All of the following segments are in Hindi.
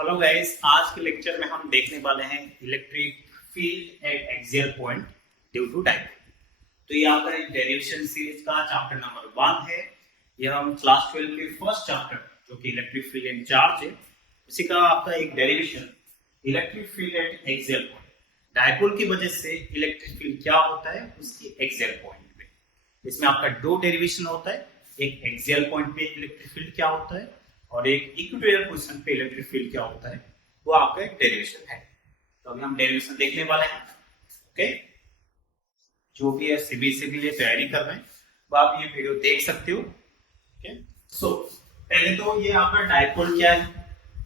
हेलो गाइस, आज के लेक्चर में हम देखने वाले हैं electric field at axial point due to dipole. तो ये आपका एक डेरिवेशन सीरीज का चैप्टर नंबर 1 है। यह हम क्लास 12 के फर्स्ट चैप्टर जो कि इलेक्ट्रिक फील्ड एंड चार्ज है, उसी का आपका एक derivation electric field at axial point. Dipole की वजह से इलेक्ट्रिक फील्ड क्या होता है उसकी एक्सियल पॉइंट पे। इसमें आपका दो डेरिवेशन होता है, एक एक्सियल पॉइंट पे इलेक्ट्रिक फील्ड क्या होता है और एक इक्वेटोरियल पोजीशन पे इलेक्ट्रिक फील्ड क्या होता है, वो आपका एक डेरिवेशन है। तो अभी हम डेरिवेशन देखने वाले हैं। ओके, जो भी है सीबीएसई के लिए तैयारी कर रहे हैं वो आप ये वीडियो देख सकते हो। ओके, सो पहले तो ये आपका डाइपोल क्या है।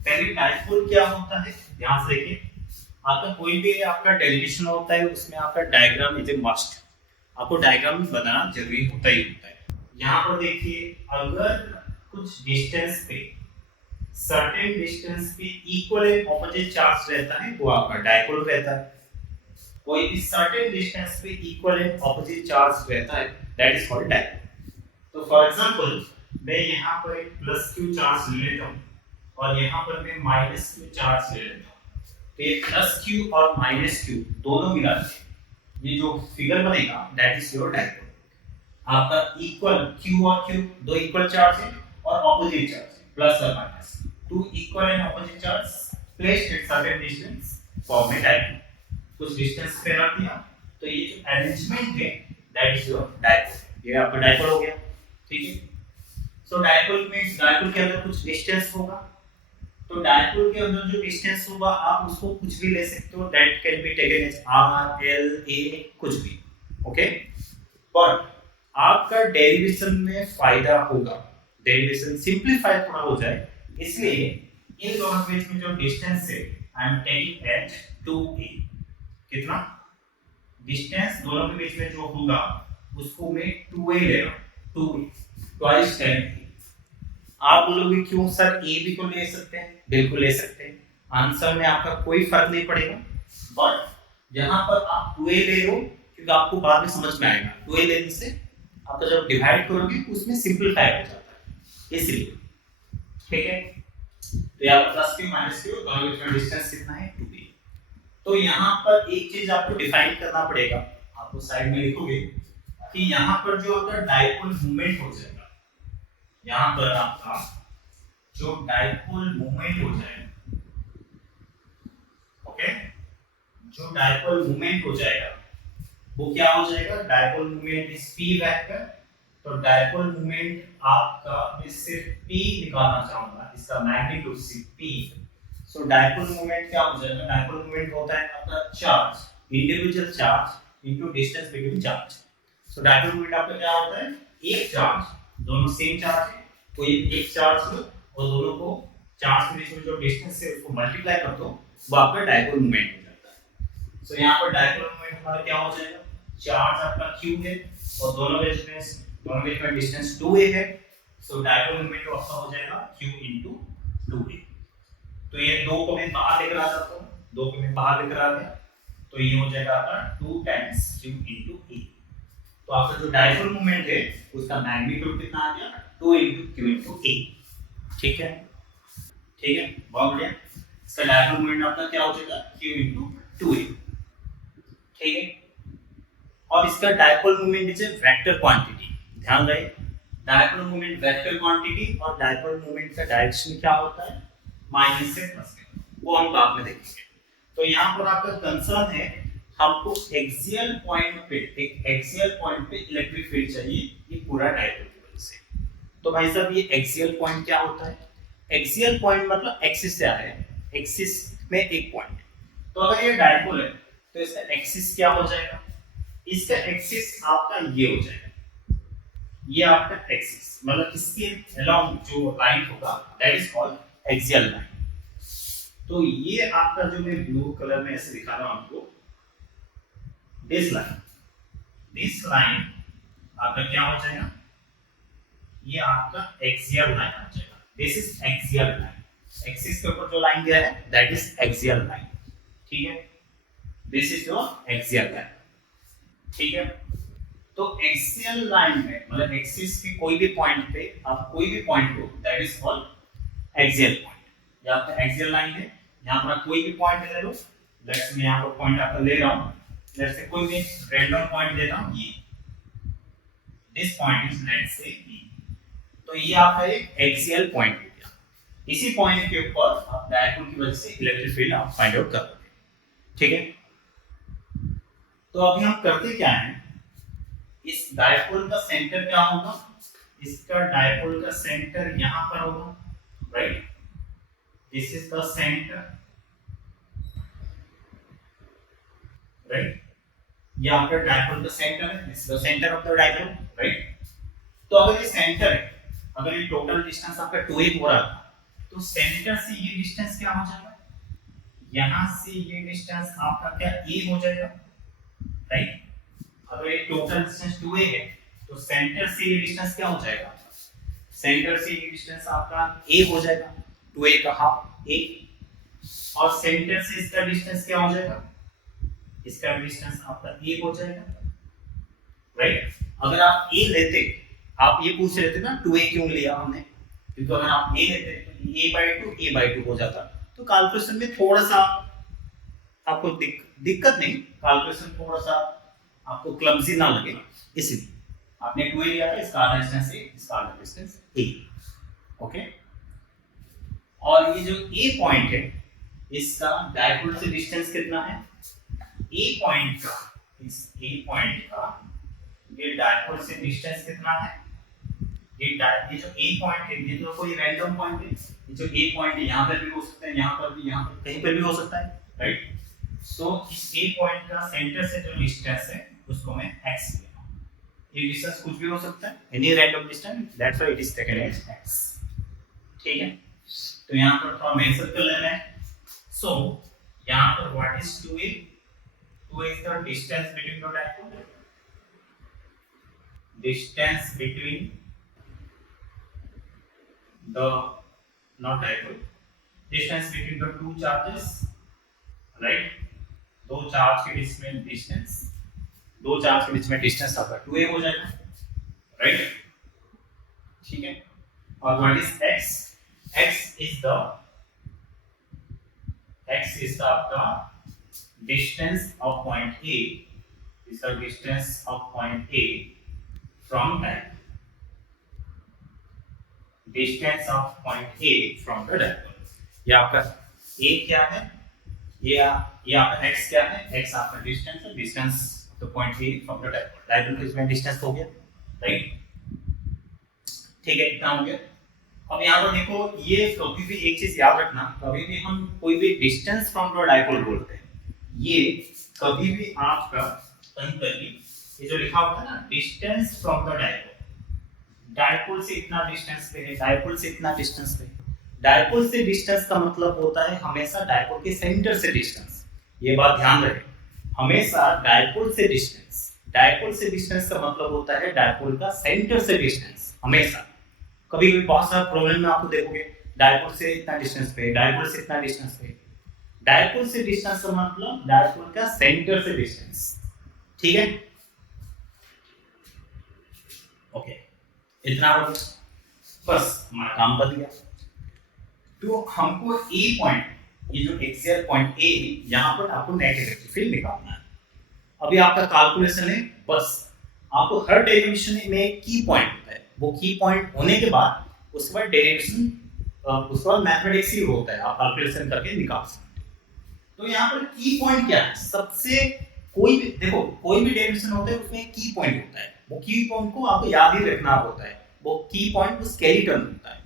पहले डाइपोल क्या होता है ध्यान से देखिए। आपका कोई भी आपका डेरिवेशन होता है उसमें आपका डायग्राम इज ए मस्ट। आपको डायग्राम बनाना जरूरी होता ही होता है। यहाँ पर देखिए, अगर कुछ डिस्टेंस पे सर्टेन डिस्टेंस पे इक्वल एंड ऑपोजिट चार्ज रहता है वो आपका डाइपोल रहता है। कोई भी सर्टेन डिस्टेंस पे इक्वल एंड ऑपोजिट चार्ज रहता है दैट इज कॉल्ड डाइपोल। तो फॉर एग्जांपल मैं यहाँ पर एक प्लस क्यू चार्ज ले लेता हूँ और यहाँ पर मैं माइनस क्यू चार्ज ले लेता हूँ। तो ये प्लस क्यू और माइनस क्यू दोनों मिला के ये जो फिगर बनेगा दैट इज योर डाइपोल। आपका इक्वल क्यू और क्यू दो इक्वल चार्ज है और ऑपोजिट चार्ज है प्लस और minus two equal and opposite charge placed at certain distance form a dipole. कुछ डिस्टेंस पे रख दिया तो ये जो अरेंजमेंट है दैट इज योर डाइपोल। ये आपका डाइपोल हो गया, ठीक है। सो डाइपोल मींस डाइपोल के अंदर कुछ डिस्टेंस होगा। तो डाइपोल के अंदर जो डिस्टेंस होगा आप उसको कुछ भी ले सकते हो, that can be taken as R L A कुछ भी। ओके, बट आपका डेरिवेशन में फायदा होगा, डेरिवेशन सिंपलीफाई थोड़ा हो जाए, इसलिए इन दोनों के बीच में जो डिस्टेंस है I am taking at 2a। कितना डिस्टेंस दोनों के बीच में जो होगा उसको मैं 2a ले रहा हूं, 2a ट्वाइस 10। आप बोलोगे क्यों सर, a भी तो ले सकते हैं। बिल्कुल ले सकते हैं, आंसर में आपका कोई फर्क नहीं पड़ेगा। बट यहां पर आप 2a ले लो क्योंकि आपको बाद में समझ में आएगा 2a लेने से आपका जब डिवाइड करोगे उसमें सिंपलीफाई हो जाता है, इसलिए। ठीक है, तो यहाँ पर प्लस क्यू माइनस क्यू दोनों के बीच में डिस्टेंस कितना है 2a। तो यहाँ पर एक चीज आपको डिफाइन करना पड़ेगा, आपको साइड में लिखोगे कि यहाँ पर जो आपका डाइपोल मूवमेंट हो जाएगा, यहाँ पर आपका जो डाइपोल मूवमेंट हो जाएगा, ओके, जो डाइपोल मूवमेंट हो जाएगा वो क्या हो जाएगा, dipole movement is p vector. तो डाइपोल मूवमेंट आपका, मैं सिर्फ p निकालना चाहूंगा, इसका मैग्नीट्यूड सिर्फ p। सो डाइपोल मूवमेंट क्या हो जाएगा, डाइपोल मूवमेंट होता है आपका charge, individual charge into distance between charge. So dipole movement आपका क्या होता है, एक चार्ज, दोनों सेम चार्ज है, कोई एक चार्ज लो और दोनों को चार्ज के बीच में जो डिस्टेंस है उसको मल्टीप्लाई कर दो, वो आपका डाइपोल मूवमेंट हो जाता है। सो यहाँ पर डाइपोल मूवमेंट हमारा क्या हो जाएगा, चार्ज आपका q है और दोनों के बीच में डिस्टेंस 2a है। सो डाइपोल मूवमेंट आपका हो जाएगा q into 2a। तो ये दो को मैं बाहर लेकर आ जाता हूँ, दो को मैं बाहर लेकर आ गया तो ये हो जाएगा आपका 2 times q into a। तो आपका जो डाइपोल मूवमेंट है उसका मैग्नीट्यूड कितना आ गया, 2 into q into a। ठीक है, ठीक है, बहुत बढ़िया। इसका डाइपोल मूवमेंट आपका क्या हो जाएगा, q into 2a। ठीक है, और इसका dipole movement is a vector quantity. ध्यान रहे, डाइपोल मूवमेंट वेक्टर क्वांटिटी और डाइपोल मूवमेंट का डायरेक्शन क्या होता है, माइनस से प्लस में, वो हम बाद में देखेंगे। तो यहाँ पर आपका कंसर्न है हमको एक्सियल पॉइंट पे, एक एक्सियल पॉइंट पे इलेक्ट्रिक फील्ड चाहिए, ये पूरा डाइपोल की वजह से। तो भाई साहब ये एक्सियल पॉइंट क्या होता है, एक्सियल पॉइंट मतलब एक्सिस से आ रहा है, एक्सिस में एक पॉइंट। तो अगर ये डाइपोल है तो इसका एक्सिस क्या हो जाएगा, इसका एक्सिस आपका ये हो जाएगा, ये आपका एक्सिस मतलब इसके अलोंग जो लाइन होगा that is called axial line. तो ये आपका जो मैं ब्लू कलर में ऐसे दिखा रहा हूं आपको, दिस लाइन आपका क्या हो जाएगा, ये आपका एक्सियल लाइन हो जाएगा। This is axial line, axis के ऊपर जो लाइन दिया है दैट इज एक्सियल लाइन। ठीक है, this is your axial line. ठीक है, तो एक्सियल लाइन में मतलब एक्सिस के कोई भी पॉइंट पे आप कोई भी point low that is called axial point. ये आपका एक्सियल लाइन है। यहाँ पर कोई भी पॉइंट ले लो, लेट्स मैं यहाँ पर पॉइंट आपका ले रहा हूँ, लेट्स से कोई भी रैंडम पॉइंट लेता हूँ, ये this point is let's say E, तो ये आपका एक एक्सियल पॉइंट हो गया। इसी पॉइंट के ऊपर आप डायपोल की वजह से इलेक्ट्रिक फील्ड आप फाइंड आउट कर लोगे, ठीक है। तो अभी हम करते क्या है, इस डायपोल का सेंटर क्या होगा, इसका डायपोल का सेंटर यहां पर होगा, right, this is the centre, right, ये आपका डायपोल का सेंटर है, this is the centre of the dipole, right. तो अगर ये सेंटर है, अगर ये टोटल डिस्टेंस आपका 2a हो रहा था, तो सेंटर से ये डिस्टेंस क्या हो जाएगा, यहां से ये डिस्टेंस आपका क्या a हो जाएगा, राइट। अगर ये टोटल डिस्टेंस 2a है, तो सेंटर से ये डिस्टेंस क्या हो जाएगा, सेंटर से ये डिस्टेंस आपका a हो जाएगा, 2a का हाफ a, और सेंटर से इसका डिस्टेंस क्या हो जाएगा, इसका डिस्टेंस आपका a हो जाएगा, राइट। अगर आप a लेते, आप ये पूछ रहे थे ना 2a क्यों लिया हमने, क्योंकि अगर आप a लेते तो a/2 हो जाता, तो कैलकुलेशन में थोड़ा सा आपको दिक्कत नहीं, कैलकुलेशन थोड़ा सा आपको क्लमजी ना लगे, इसलिए आपने 2a लिया था, इसका आधा डिस्टेंस a, इसका आधा डिस्टेंस a, ओके। और ये जो a पॉइंट है, इसका डायपोल से डिस्टेंस कितना है, a पॉइंट का, इस a पॉइंट का ये डायपोल से डिस्टेंस कितना है, ये जो a पॉइंट है, ये तो कोई रैंडम पॉइंट है, ये जो a पॉइंट है यहाँ पर भी हो सकता है, यहाँ पर भी, यहाँ पर कहीं पर भी हो सकता है, राइट। सो इस a पॉइंट का सेंटर से जो डिस्टेंस है उसको मैं x ले रहा हूं, ये डिस्टेंस कुछ भी हो सकता है, any random distance, that's why it is taken as x, ठीक है। तो यहाँ पर थोड़ा मेंशन कर लेना है। सो यहाँ पर what is 2a, 2a is the distance between the dipole, distance between the not dipole, distance between the two charges, right, दो चार्ज के बीच में डिस्टेंस, दो चार्ज के बीच में डिस्टेंस आपका 2a हो जाएगा, राइट, ठीक है। और what is x, x is the आपका distance of point A, is the distance of point A from dipole, distance of point A from the dipole। ये आपका A क्या है, ये आपका x क्या है, x आपका डिस्टेंस है, distance of the point A from the dipole, dipole के इसमें डिस्टेंस हो गया, राइट, ठीक है, इतना हो गया। अब यहाँ पर देखो, ये कभी भी एक चीज याद रखना, कभी भी हम कोई भी डिस्टेंस फ्रॉम द डायपोल बोलते हैं, ये कभी भी आपका कहीं पर भी ये जो लिखा होता है ना, distance from the dipole, dipole से इतना डिस्टेंस पे है, डायपोल से इतना डिस्टेंस पे, डायपोल से डिस्टेंस का मतलब होता है हमेशा डायपोल के सेंटर से डिस्टेंस, ये बात ध्यान रहे, हमेशा डायपोल से डिस्टेंस, डायपोल से डिस्टेंस का मतलब होता है डायपोल का सेंटर से डिस्टेंस, हमेशा। कभी भी बहुत सारा प्रॉब्लम में आपको देखोगे डायपोल से इतना डिस्टेंस पे, डायपोल से इतना डिस्टेंस पे, डायपोल से डिस्टेंस का मतलब डायपोल का सेंटर से डिस्टेंस, ठीक है, ओके, इतना बस हमारा काम बन गया। तो हमको ए पॉइंट, ये जो एक्सियल पॉइंट ए है, यहाँ पर आपको नेट इलेक्ट्रिक फील्ड निकालना है। अभी आपका कैलकुलेशन है, बस आपको हर डेरिवेशन में की पॉइंट होता है, वो की पॉइंट होने के बाद उसके बाद डेरिवेशन, उसके बाद मैथमेटिक्स ही होता है, आप कैलकुलेशन करके निकाल सकते हैं। तो यहाँ पर की पॉइंट क्या है, सबसे कोई भी देखो, कोई भी डेरिवेशन होता है उसमें की पॉइंट होता है, वो की पॉइंट को आपको याद ही रखना होता है, वो की पॉइंट वो स्केलेटन होता है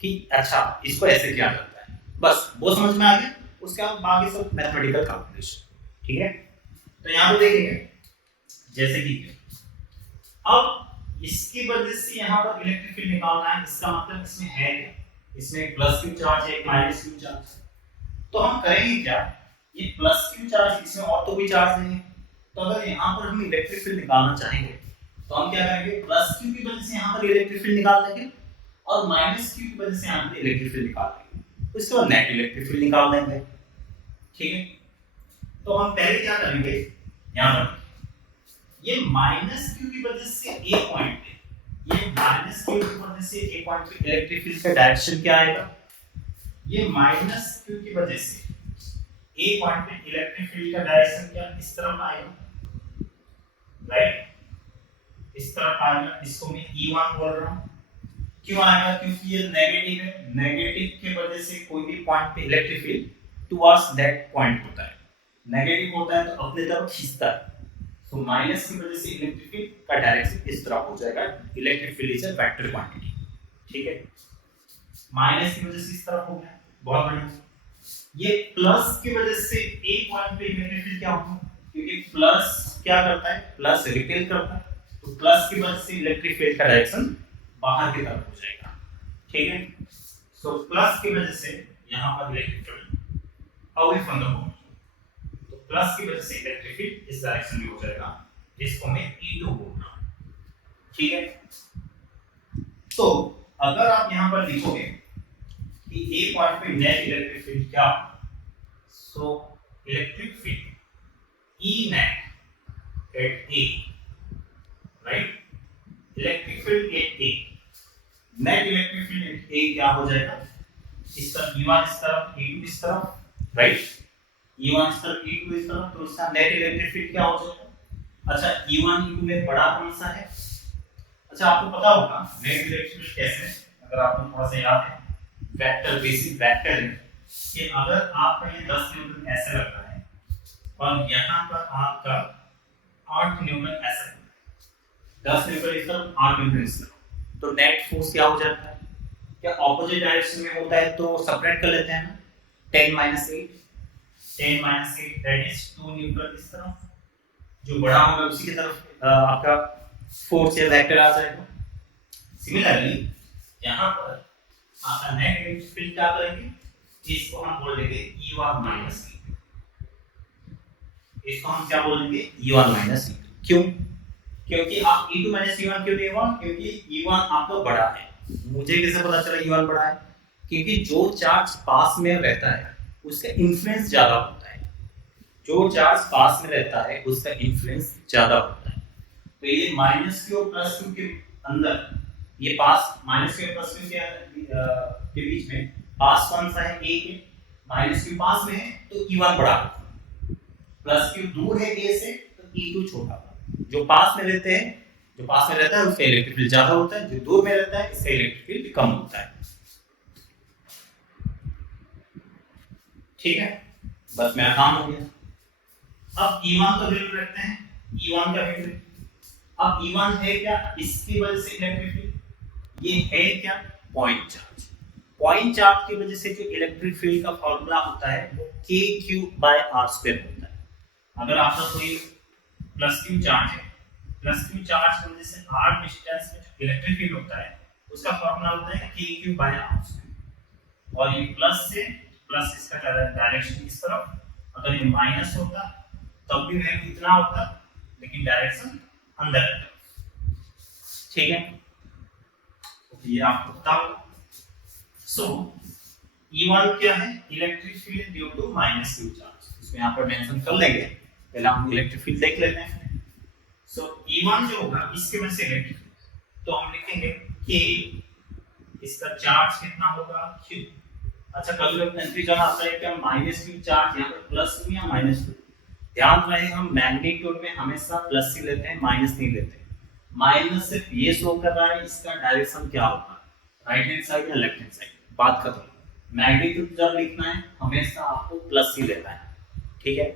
कि अच्छा इसको ऐसे किया जाता है, बस वो समझ में आ गया, उसके बाद बाकी सब मैथमेटिकल कैलकुलेशन, ठीक है। तो यहाँ पे देखेंगे जैसे कि अब इसकी वजह से यहाँ पर इलेक्ट्रिक फील्ड निकालना है, इसका मतलब इसमें है क्या, इसमें एक प्लस क्यू चार्ज है, एक माइनस क्यू चार्ज, तो हम करेंगे क्या, ये प्लस क्यू चार्ज, इसमें और तो कोई चार्ज नहीं है, तो अगर यहाँ पर हम इलेक्ट्रिक फील्ड निकालना चाहेंगे तो हम क्या करेंगे, प्लस क्यू की वजह से यहाँ पर इलेक्ट्रिक फील्ड निकाल देंगे और माइनस क्यू की वजह से यहाँ पर इलेक्ट्रिक फील्ड निकाल देंगे, तो इसके बाद नेट इलेक्ट्रिक फील्ड निकाल देंगे, ठीक है। तो हम पहले क्या करेंगे, यहाँ पर ये माइनस क्यू की वजह से ए पॉइंट है, ये माइनस क्यू की वजह से ए पॉइंट पे इलेक्ट्रिक फील्ड का डायरेक्शन क्या आएगा, ये माइनस क्यू की वजह से ए पॉइंट पे इलेक्ट्रिक फील्ड का डायरेक्शन क्या इस तरफ आएगा, राइट, इस तरफ आएगा। इसको मैं E1 बोल रहा हूँ। क्यों आएगा? क्योंकि ये नेगेटिव है, नेगेटिव की वजह से कोई भी पॉइंट पे electric field towards that point होता है। नेगेटिव होता है तो अपने तरफ खींचता है, तो माइनस की वजह से इलेक्ट्रिक फील्ड का डायरेक्शन इस तरफ हो जाएगा। Electric field is a vector quantity, ठीक है। माइनस की वजह से इस तरफ हो गया, बहुत बढ़िया। ये प्लस की वजह से ए पॉइंट पे इलेक्ट्रिक फील्ड क्या होगा, क्योंकि प्लस क्या करता है, प्लस रिपेल करता है, तो प्लस की वजह से इलेक्ट्रिक फील्ड का डायरेक्शन बाहर की तरफ हो जाएगा, ठीक है। सो प्लस की वजह से यहां पर electric field away from the point, तो प्लस की वजह से इलेक्ट्रिक फील्ड इस डायरेक्शन में हो जाएगा, जिसको मैं E2 बोल रहा हूं, ठीक है। तो अगर आप यहां पर लिखोगे कि ए पॉइंट पे नेट इलेक्ट्रिक फील्ड क्या, so electric field E net at A, right, electric field at A, net electric field at A क्या हो जाएगा, इस तरफ E1 इस तरफ E2 इस तरफ, राइट, E1 इस तरफ E2 इस तरफ, तो इसका नेट इलेक्ट्रिक फील्ड क्या हो जाएगा। अच्छा, E1 E2 में बड़ा कौन सा है? अच्छा, आपको पता होगा नेट इलेक्ट्रिक फील्ड कैसे, अगर आपको थोड़ा सा याद है, वेक्टर, बेसिक वेक्टर है कि अगर आपका ये 10 न्यूटन ऐसे लग रहा है और यहाँ पर आपका 8 न्यूटन ऐसे, 10 न्यूटन इस तरफ 8 न्यूटन इस तरफ, तो नेट फोर्स क्या हो जाता है, क्या ऑपोजिट डायरेक्शन में होता है तो सेपरेट कर लेते हैं ना, 10 माइनस 8 दैट इज 2 न्यूटन इस तरफ, जो बड़ा होगा उसी की तरफ आपका फोर्स या वेक्टर आ जाएगा। सिमिलरली यहाँ पर आपका नेट इलेक्ट्रिक फील्ड क्या करेंगे, इसको हम बोल देंगे E1 माइनस E2, इसको हम क्या बोलेंगे E1 माइनस E2। क्यों? क्योंकि आप E2 माइनस E1 क्यों नहीं हुआ, क्योंकि E1 आपका बड़ा है। मुझे कैसे पता चला E1 बड़ा है, क्योंकि जो चार्ज पास में रहता है उसका इन्फ्लुएंस ज्यादा होता है, जो चार्ज पास में रहता है उसका इन्फ्लुएंस ज्यादा होता है। तो ये माइनस क्यू और प्लस क्यू के अंदर, ये पास माइनस क्यू और प्लस क्यू के बीच में पास कौन सा है, ए के, माइनस क्यू पास में है तो E1 बड़ा होगा, प्लस क्यू दूर है ए से तो E2 छोटा होगा। जो पास में रहते हैं, जो पास में रहता है उसका इलेक्ट्रिक फील्ड ज्यादा होता है, जो दूर में रहता है इसका इलेक्ट्रिक फील्ड कम होता है, ठीक है। बस मेरा काम हो गया। अब E1 का वैल्यू रखते हैं, E1 का वैल्यू, अब E1 है क्या, इसकी वजह से इलेक्ट्रिक फील्ड, ये है क्या, पॉइंट चार्ज। पॉइंट चार्ज की वजह से जो इलेक्ट्रिक फील्ड का फॉर्मूला होता है वो kq/r² होता है। अगर आपका कोई प्लस क्यू चार्ज है, प्लस क्यू चार्ज की वजह से r डिस्टेंस में जो इलेक्ट्रिक फील्ड होता है उसका फॉर्मूला होता है kq/r², और ये प्लस से प्लस इसका डायरेक्शन इस तरफ, अगर ये माइनस होता तब भी वैल्यू इतना होता, लेकिन डायरेक्शन अंदर की तरफ, ठीक है। तो ये आपको पता होगा। सो E1 क्या है, electric field due to minus Q charge, इसमें यहाँ पर मेंशन कर लेंगे, पहले हम इलेक्ट्रिक फील्ड देख लेते हैं। सो E1 जो होगा इसके वजह से इलेक्ट्रिक, तो हम लिखेंगे K, इसका चार्ज कितना होगा Q। अच्छा, कभी कभी कंफ्यूजन आता है कि माइनस क्यू चार्ज यहाँ पर प्लस क्यू या माइनस क्यू, ध्यान रहे हम मैग्नीट्यूड में हमेशा प्लस ही लेते हैं, माइनस नहीं लेते। माइनस सिर्फ ये शो कर रहा है इसका डायरेक्शन क्या होगा, राइट हैंड साइड या लेफ्ट हैंड साइड, बात खत्म। मैग्नीट्यूड जब लिखना है हमेशा आपको प्लस ही लेना है, ठीक है।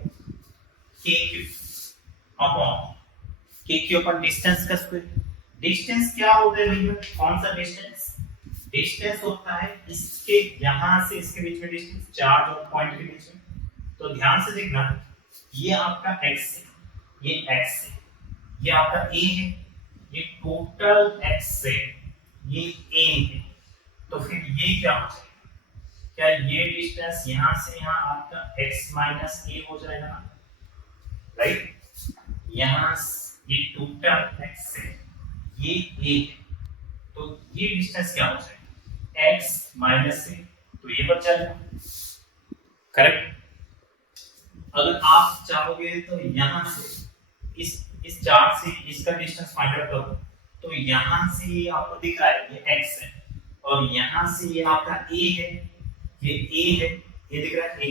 KQ पर डिस्टेंस का स्क्वायर, डिस्टेंस क्या होता है भैया, कौन सा डिस्टेंस, डिस्टेंस होता है इसके यहां से इसके बीच में डिस्टेंस, चार्ज और पॉइंट के बीच में। तो ध्यान से देखना, ये आपका x है, ये x है, ये आपका a है, ये टोटल x है, ये a है, तो फिर ये क्या हो जाएगा, क्या ये डिस्टेंस यहां से यहां आपका x माइनस a हो जाएगा ना, राइट। यहां ये टोटल x है, ये a है, तो ये डिस्टेंस क्या हो जाएगा, x माइनस a, तो ये बच जाएगा, करेक्ट। अगर आप चाहोगे तो यहां से इस चार्ट से इसका डिस्टेंस फाइंड आउट करो, तो यहां से आपको दिख रहा है ये x है, और यहां से ये आपका a है, ये ए है, ये दिख रहा है ए,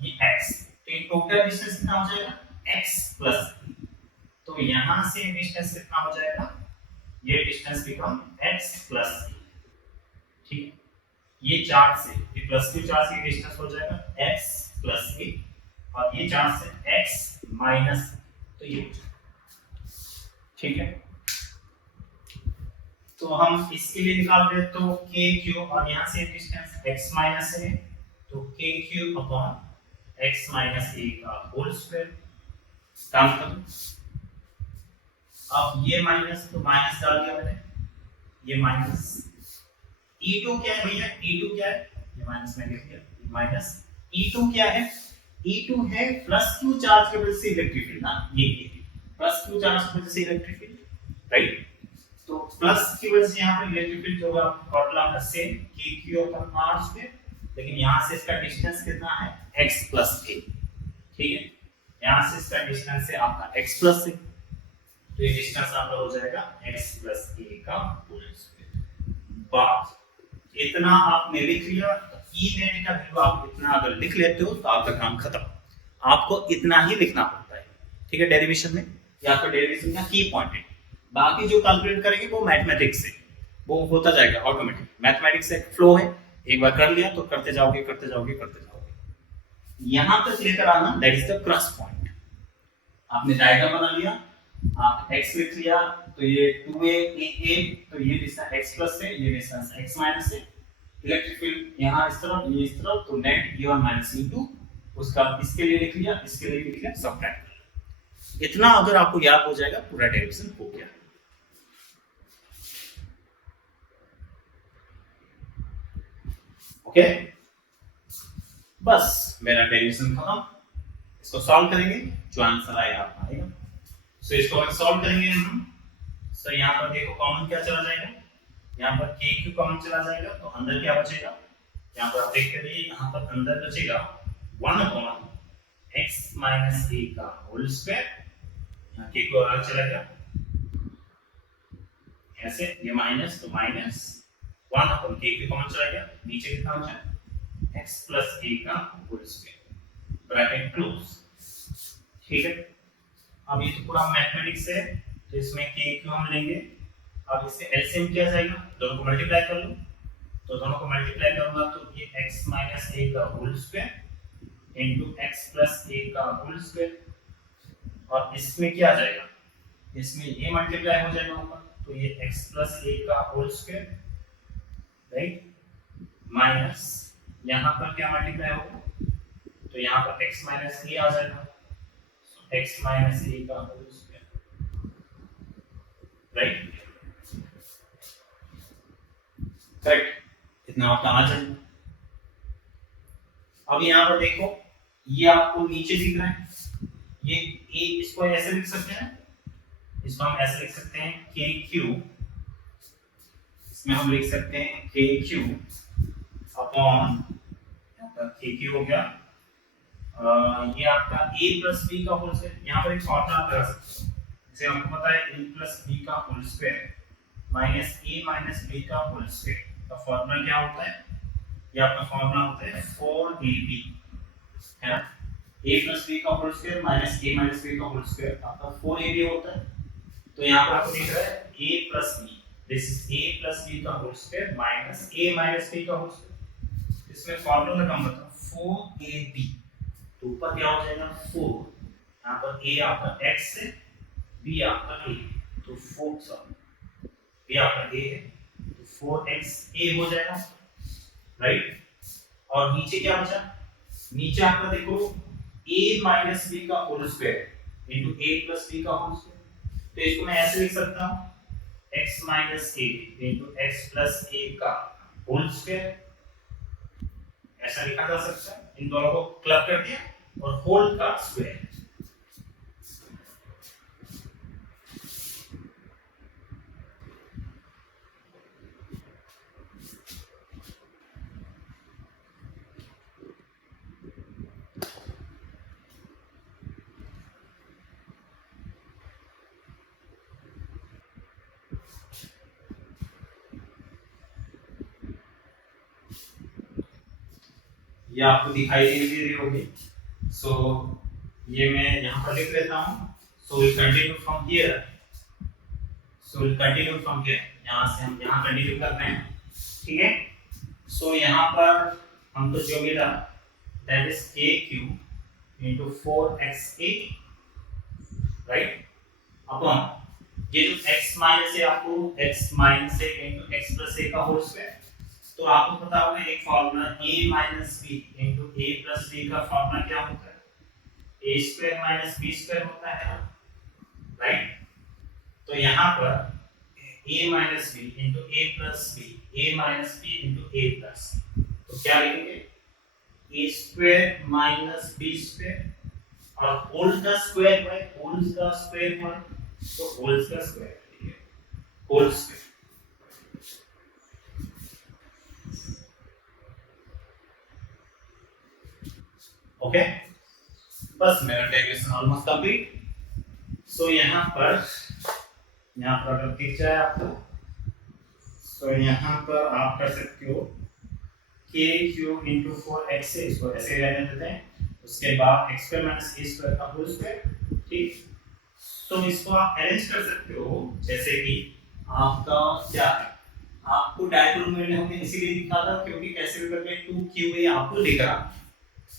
ये x, तो ये टोटल डिस्टेंस कितना हो जाएगा x प्लस, तो यहां से डिस्टेंस कितना हो जाएगा, ये डिस्टेंस बिकम x प्लस, ठीक है। ये चार्ज से, ये प्लस क्यू चार्ज से डिस्टेंस हो जाएगा x प्लस ए, और ये चार्ज से x माइनस, तो ये हो जाएगा, ठीक है। तो हम इसके लिए निकाल रहे तो k क्यू, और यहाँ से डिस्टेंस x माइनस है, तो k q upon x minus a का होल स्क्वायर, काम करो। अब ये माइनस, तो माइनस डाल दिया मैंने, ये माइनस, E2 क्या है भैया, E2 क्या है, ये माइनस में लिख दिया, माइनस E2 क्या है, E2 है प्लस क्यू चार्ज की वजह से इलेक्ट्रिक फील्ड ना, ये प्लस क्यू चार्ज की वजह से इलेक्ट्रिक फील्ड, राइट। तो प्लस की वजह से यहाँ पर इलेक्ट्रिक फील्ड जो होगा फॉर्मूला का same k q upon r square, लेकिन यहाँ से इसका डिस्टेंस कितना है x प्लस a, ठीक है। यहाँ से इसका डिस्टेंस है आपका x प्लस a, तो ये डिस्टेंस आपका हो जाएगा x प्लस a का होल स्क्वायर। बात इतना आपने लिख लिया, ई नेट का वैल्यू आप इतना अगर लिख लेते हो तो आपका काम खत्म, आपको इतना ही लिखना पड़ता है, ठीक है। डेरिवेशन में या आपका डेरिवेशन का की पॉइंट है, बाकी जो कैलकुलेट करेंगे वो मैथमेटिक्स से, वो होता जाएगा ऑटोमेटिक, मैथमेटिक्स एक फ्लो है, एक बार कर लिया तो करते जाओगे करते जाओगे करते जाओगे, यहां तक लेकर आना, that is the cross point. आपने डायग्राम बना लिया, आप x लिख लिया, तो ये 2a a, तो ये डिस्टेंस x प्लस है, ये डिस्टेंस x माइनस है, इलेक्ट्रिक फील्ड यहां इस तरफ, ये इस तरफ, तो नेट e1 माइनस e2, उसका इसके लिए लिख लिया, इसके लिए लिख लिया, सब्ट्रैक्ट। इतना अगर आपको याद हो जाएगा, पूरा डेरिवेशन हो गया। ओके, बस मेरा डेरिवेशन खत्म, इसको सॉल्व करेंगे, जो आंसर आएगा आपका आएगा। सो इसको अगर सॉल्व करेंगे हम, सो यहाँ पर देखो कॉमन क्या चला जाएगा, यहाँ पर k क्यू कॉमन चला जाएगा, तो अंदर क्या बचेगा, यहाँ पर आप देखते रहिए, यहाँ पर अंदर बचेगा 1 अपॉन x माइनस a का होल स्क्वायर, यहाँ k को अलग चला गया, ऐसे ये माइनस, तो minus 1 upon k Q common चला गया, नीचे कितना बचा x प्लस a का होल स्क्वायर, ब्रैकेट क्लोज, ठीक है। अब ये तो पूरा मैथमेटिक्स है, तो इसमें k क्यू हम लेंगे, अब इससे एलसीएम किया जाएगा, दोनों को मल्टीप्लाई कर लो, तो दोनों को मल्टीप्लाई करूंगा तो ये x माइनस a का whole square into x plus a का होल स्क्वायर, और इसमें क्या आ जाएगा, इसमें ये मल्टीप्लाई हो जाएगा ऊपर, तो ये x प्लस a का होल स्क्वायर, राइट, माइनस यहाँ पर क्या मल्टीप्लाई होगा, तो यहाँ पर x माइनस a आ जाएगा, x माइनस a का होल स्क्वायर, राइट, करेक्ट, इतना आपका आ जाएगा। अब यहाँ पर देखो, ये आपको नीचे दिख रहा है, ये a, इसको ऐसे लिख सकते हैं, इसको हम ऐसे लिख सकते हैं k क्यू, इसमें हम लिख सकते हैं k q upon, k Q हो गया, ये आपका a प्लस b का होल स्क्वायर, यहाँ पर एक फॉर्मूला लगा सकते हैं, जैसे हमको पता है a प्लस b का whole square minus a minus b का होल स्क्वायर का फॉर्मूला क्या होता है, ये आपका फॉर्मूला होता है 4ab, है ना, a प्लस b का whole square minus a minus b का होल स्क्वायर आपका 4ab होता है। तो यहाँ पर आपको दिख रहा है a plus b, this is a plus b का whole square minus a minus b का होल स्क्वायर, इसमें फॉर्मूला का मतलब 4ab, तो ऊपर क्या हो जाएगा 4, यहाँ पर a आपका x है, b आपका a, तो 4 सॉरी b आपका a है, तो 4xa हो जाएगा, राइट, और नीचे क्या बचा, नीचे आपका देखो a माइनस b का whole square into a plus b का होल स्क्वायर, तो इसको मैं ऐसे लिख सकता हूँ x minus a into x plus a का होल स्क्वायर, ऐसा लिखा जा सकता है, इन दोनों को क्लब कर दिया और होल का स्क्वायर, ये आपको दिखाई दे रही होगी। सो ये मैं यहाँ पर लिख लेता हूँ। So will continue from here. यहाँ से हम यहाँ कंटिन्यू कर रहे हैं, ठीक है। सो यहाँ पर हमको जो मिला दैट इज के Q into 4xa, right, upon ये जो x माइनस है आपको x minus a into x plus a का होल स्क्वायर। तो आपको पता होगा एक formula a minus b into a plus b का फॉर्मूला क्या होता है, a square minus b square होता है, राइट। तो यहाँ पर a minus b into a plus b, a minus b into a plus, तो क्या लिखेंगे, a square minus b square, और होल का स्क्वायर है, होल्स का स्क्वायर है, तो होल्स का स्क्वायर, ठीक है, होल स्क्वायर। ओके, बस मेरा डेरिवेशन ऑलमोस्ट कंप्लीट। सो यहाँ पर अगर दिख जाए आपको, सो यहाँ पर आप कर सकते हो k क्यूब इंटू 4xa, इसको ऐसे रहने देते हैं, उसके बाद x square minus a square का होल स्क्वायर, ठीक। तो इसको आप अरेंज कर सकते हो जैसे कि आपका क्या है, आपको डायगोनल में हमने इसीलिए दिखा था क्योंकि कैसे भी करके 2qa आपको दिख रहा।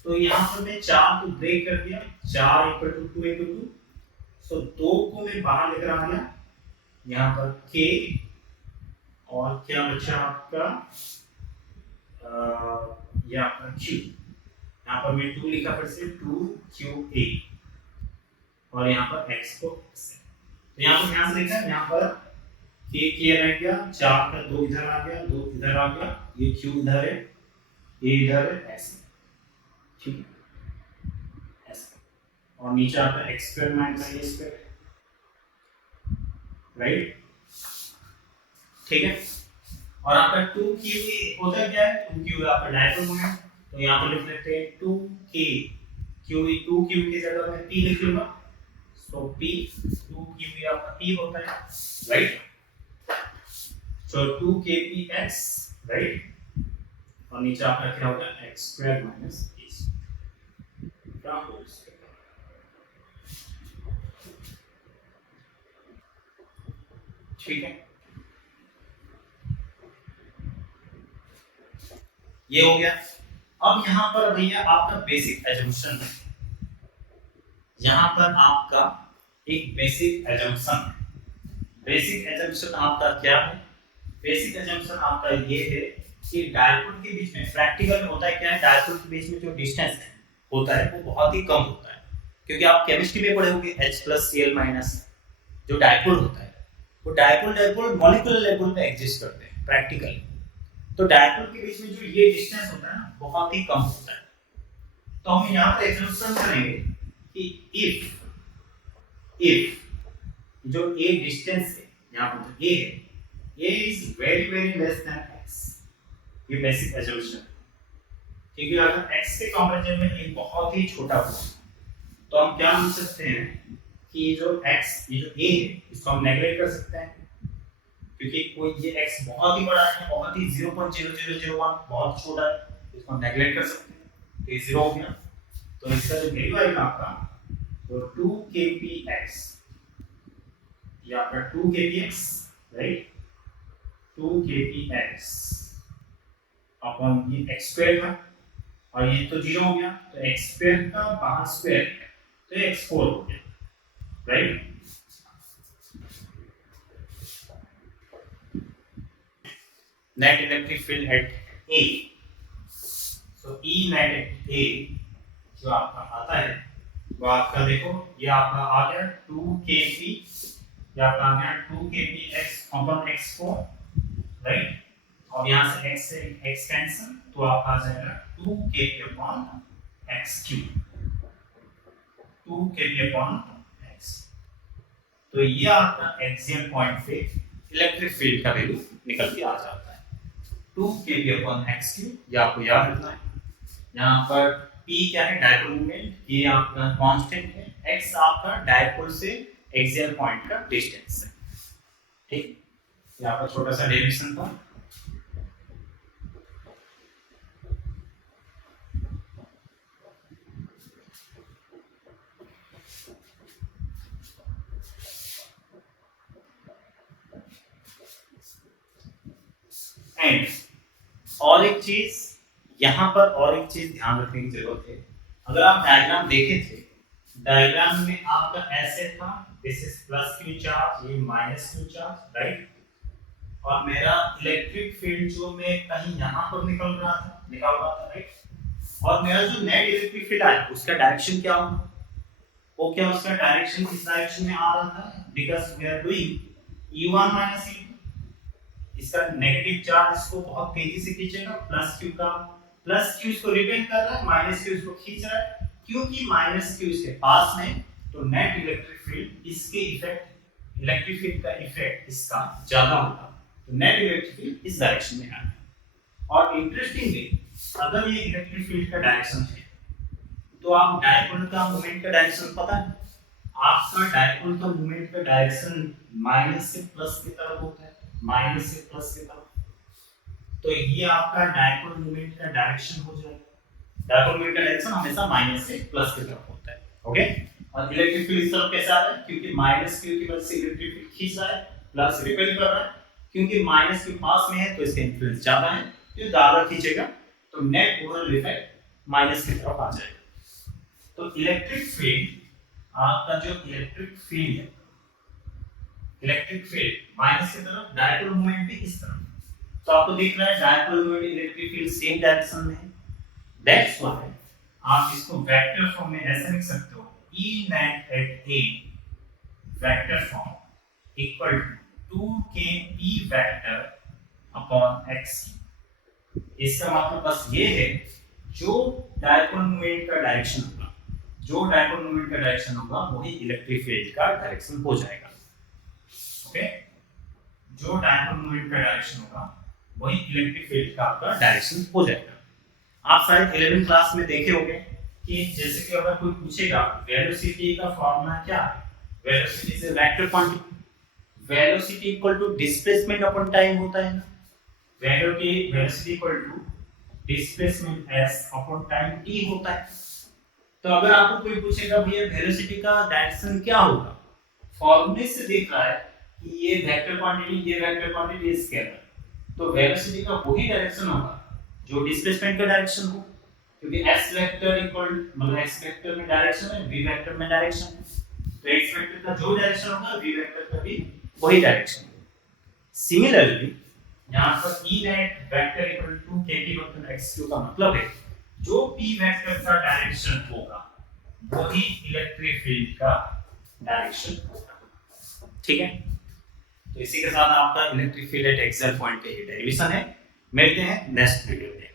तो यहाँ पर मैं 4 को ब्रेक कर दिया, 4 इक्वल टू 2 इक्वल टू, सो 2 को मैं बाहर लेकर आ गया, यहाँ पर k और क्या बचा आपका ये आपका q, यहाँ पर मैं 2 लिखा, फिर से 2qa, और यहाँ पर x को x है। तो यहाँ पर ध्यान से देखना, यहाँ पर k रह गया, 4 का 2 इधर आ गया, 2 इधर आ गया, ये q इधर है, a इधर है, x, ठीक है, x, और नीचे आता है x square minus a square, right, ठीक है। और आपका 2q होता क्या है, 2q आपका डायपोल मोमेंट, तो यहाँ पर लिख लेते हैं 2k, q की जगह में p लिख लूंगा, so p 2q आपका p होता है, राइट। so 2kpx, राइट, और नीचे आपका क्या होगा, x स्क्वायर माइनस a का होल स्क्वायर, ठीक है। ये हो गया। अब यहाँ पर भैया आपका बेसिक एजम्पशन है, यहाँ पर आपका एक बेसिक एजम्पशन है। बेसिक एजम्पशन आपका क्या है, बेसिक एजम्पशन आपका ये है कि डायपोल के बीच में, प्रैक्टिकल में होता है क्या है, डायपोल के बीच में जो डिस्टेंस है होता है वो बहुत ही कम होता है, क्योंकि आप केमिस्ट्री में पढ़े होंगे H+Cl- जो डायपोल होता है वो डायपोल मॉलिक्यूलर लेवल पे एग्जिस्ट करते हैं प्रैक्टिकली। तो डायपोल के बीच में जो ये डिस्टेंस होता है ना बहुत ही कम होता है। तो हम यहाँ पर एजम्पशन करेंगे कि इफ जो a डिस्टेंस है, यहाँ पर जो a है, a is very very less than x, ये बेसिक एजम्पशन, क्योंकि अगर x के कंपैरिजन में a बहुत ही छोटा हो तो हम क्या मान सकते हैं कि ये जो x, ये जो a है, इसको हम नेगलेक्ट कर सकते हैं, क्योंकि कोई ये x बहुत ही बड़ा है, बहुत ही 0.0001 बहुत छोटा है, इसको हम नेगलेक्ट कर सकते हैं, तो ये 0 हो गया। तो इसका जो वैल्यू आएगा आपका, तो 2kpx, ये आपका 2kpx, राइट, 2kpx अपन ये x स्क्वायर था, और ये तो 0 हो गया, तो x स्क्वायर का बाहर स्क्वायर, तो ये x4 हो गया, right. Net electric field eight A, so E net at A जो आपका आता है वो आपका देखो, ये आपका आ गया 2kp, ये आपका आ गया 2kpx अपॉन x4, राइट, और यहाँ से x से x कैंसिल, तो आपका आ जाएगा 2kp upon x cube, 2kp upon x। तो ये आपका एक्सियल पॉइंट पे इलेक्ट्रिक फील्ड का वैल्यू निकल के आ जाता है 2kp अपॉन x क्यूब, ये आपको याद रखना है। यहाँ पर p क्या है, डायपोल मोमेंट, ये आपका कांस्टेंट है, x आपका डायपोल से एक्सियल पॉइंट का डिस्टेंस है, ठीक। यहाँ पर छोटा सा डेरिवेशन था। एंड और एक चीज यहाँ पर और एक चीज ध्यान रखने की जरूरत है। अगर आप डायग्राम देखे थे, डायग्राम में आपका ऐसे था, this is plus Q charge, ये माइनस क्यू चार्ज, राइट। और मेरा इलेक्ट्रिक फील्ड जो मैं कहीं यहाँ पर निकल रहा था, राइट। और मेरा जो नेट इलेक्ट्रिक फील्ड आया उसका डायरेक्शन क्या होगा? वो क्या उसका डायरेक्शन इस डायरेक्शन में आ रहा था, because we are doing E1 minus E2। इसका नेगेटिव चार्ज इसको बहुत तेजी से खींचेगा, प्लस क्यू का प्लस क्यू इसको रिपेल कर रहा है, माइनस क्यू इसको खींच रहा है। क्योंकि माइनस क्यू इसके पास में, तो नेट इलेक्ट्रिक फील्ड इसके इफेक्ट, इलेक्ट्रिक फील्ड का इफेक्ट इसका ज्यादा होगा, तो नेट इलेक्ट्रिक फील्ड इस डायरेक्शन में आएगा। और इंटरेस्टिंगली अगर ये इलेक्ट्रिक फील्ड का डायरेक्शन है तो आप डायपोल का मोमेंट का डायरेक्शन पता है? आपका डायपोल का मोमेंट का डायरेक्शन माइनस से प्लस की तरफ होता है, माइनस से प्लस की तरफ। तो ये आपका डायपोल मोमेंट का डायरेक्शन हो जाएगा। डायपोल मोमेंट का डायरेक्शन हमेशा माइनस से प्लस की तरफ होता है, ओके। और इलेक्ट्रिक फील्ड इस तरफ कैसे आ रहा है? क्योंकि माइनस क्यू की वजह से इलेक्ट्रिक फील्ड खींच रहा है, प्लस रिपेल कर रहा है। क्योंकि माइनस क्यू पास में है तो इसका इन्फ्लुएंस ज्यादा है, तो ज्यादा खींचेगा, तो नेट ओवरऑल इफेक्ट माइनस की तरफ आ जाएगा। तो इलेक्ट्रिक फील्ड, आपका जो इलेक्ट्रिक फील्ड है, इलेक्ट्रिक फील्ड माइनस की तरफ, डायपोल मोमेंट भी इस तरफ। तो आपको दिख रहा है dipole moment electric field same direction में है। दैट्स व्हाई आप इसको वेक्टर फॉर्म में ऐसे लिख सकते हो, E net at A vector form equal to 2kP vector upon x। इसका मतलब बस ये है, जो डायपोल मोमेंट का डायरेक्शन होगा, जो डायपोल मोमेंट का डायरेक्शन होगा वही इलेक्ट्रिक फील्ड का डायरेक्शन हो जाएगा, ओके। जो डायपोल मोमेंट का डायरेक्शन होगा वही इलेक्ट्रिक फील्ड का आपका डायरेक्शन हो जाएगा। आप शायद 11th क्लास में देखे होंगे कि जैसे कि अगर कोई पूछेगा वेलोसिटी का फॉर्मूला क्या है, velocity is a vector quantity, velocity equal to displacement upon time होता है ना, velocity equal to displacement s upon time t होता है। तो अगर आपको कोई पूछेगा भैया वेलोसिटी का डायरेक्शन क्या होगा, फॉर्मूले से देख रहा है कि ये वेक्टर क्वांटिटी, ये वेक्टर क्वांटिटी, स्केलर, तो वेलोसिटी का वही डायरेक्शन होगा जो डिस्प्लेसमेंट का डायरेक्शन हो, क्योंकि x वेक्टर इक्वल, मतलब x वेक्टर में डायरेक्शन है, v वेक्टर में डायरेक्शन है, तो x वेक्टर का जो डायरेक्शन होगा v वेक्टर का भी वही डायरेक्शन होगा। सिमिलरली यहाँ पर E net vector equal to kp बटन x3 का मतलब है जो p वेक्टर का डायरेक्शन होगा वही इलेक्ट्रिक फील्ड का डायरेक्शन होगा, ठीक है। तो इसी के साथ आपका electric field at axial point का ये डेरिवेशन है। मिलते हैं नेक्स्ट वीडियो में।